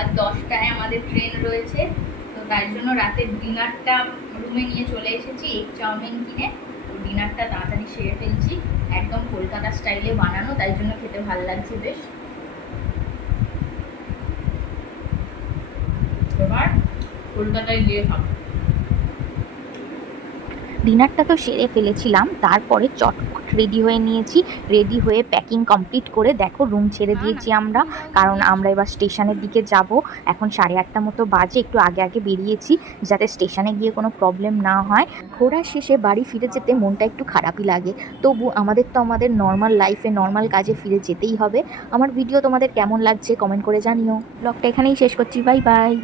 রাত 10টায় আমাদের ট্রেন রয়েছে, তো তাই জন্য রাতের ডিনারটা রুমে নিয়ে চলে এসেছি এগ চাউমিন কিনে। তো ডিনারটা তাড়াতাড়ি সেরে ফেলছি, একদম কলকাতা স্টাইলে বানানো, তাই জন্য খেতে ভালো লাগছে বেশ। এবার কলকাতায় গিয়ে খাবো। ডিনারটা তো সেরে ফেলেছিলাম, তারপরে চটপট রেডি হয়ে নিয়েছি। রেডি হয়ে প্যাকিং কমপ্লিট করে দেখো রুম ছেড়ে দিয়েছি আমরা, কারণ আমরা এবার স্টেশনের দিকে যাব। এখন 8:30 মতো বাজে, একটু আগে আগে বেরিয়েছি যাতে স্টেশনে গিয়ে কোনো প্রবলেম না হয়। ঘোরার শেষে বাড়ি ফিরে যেতে মনটা একটু খারাপই লাগে, তবু আমাদের তো আমাদের নর্মাল লাইফে নর্মাল কাজে ফিরে যেতেই হবে। আমার ভিডিও তোমাদের কেমন লাগছে কমেন্ট করে জানিও। ব্লগটা এখানেই শেষ করছি, বাই বাই।